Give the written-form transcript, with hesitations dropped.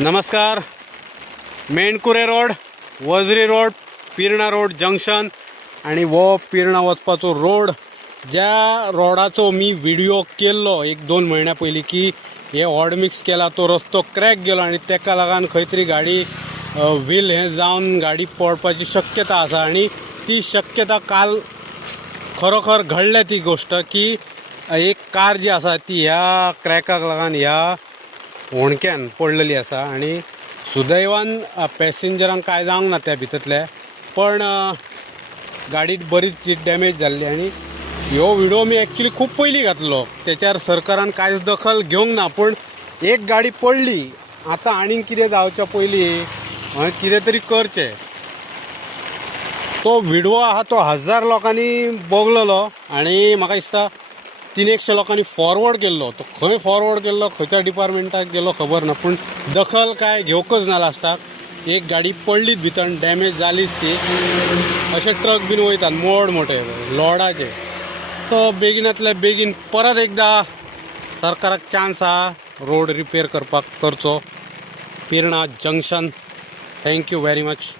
नमस्कार. Menkure road, वजरी road, Pirna road junction आणि वो पिर्णा वचपाचो रोड, ज्या रोडाचो मी व्हिडिओ केल्लो 1-2 महिन्या पयलीं की हे ऑड मिक्स केला, तो रस्तो क्रॅक गेलो आणि तेका लागून खंय तरी गाडी व्हील हे जावन गाडी पडपाची शक्यता आसा. आणि ती शक्यता काल खरोखर घडल्या ती गोष्ट की एक कार जी आसा ती ह्या क्रॅकाक लागून ह्या होणक्यान पडलेली आसा आणि सुदैवान पॅसेंजरांक काय जावंक ना त्या भितरले, पण गाडी बरीच डॅमेज जाल्ली. आणि ह्यो व्हिडिओ मी एक्चुली खूप पयलीं घातलो, त्याच्यार सरकारान कांयच दखल घेवंक ना. पण एक गाडी पडली, आतां आनीक कितें जावच्या पयलीं कितें तरी करचें. तो व्हिडिओ आहा तो 1000 लोकांनी बघलेलो आणि म्हाका दिसता 300 लोकांनी फॉरवर्ड केल्लो. तो खंय फॉरवर्ड केल्लो, खंयच्या डिपार्टमेंटाक गेलो खबर ना, पण दखल काय घेवकच ना लास्टाक. एक गाडी पडलीच भितर, डॅमेज जालीच ती. अशे ट्रक बीन वयतात मोड मोठे लोडाचे. सो बेगिनांतल्या बेगीन परत एकदा सरकाराक चान्स आहा रोड रिपेर करचो. Pirna junction. Thank you very much.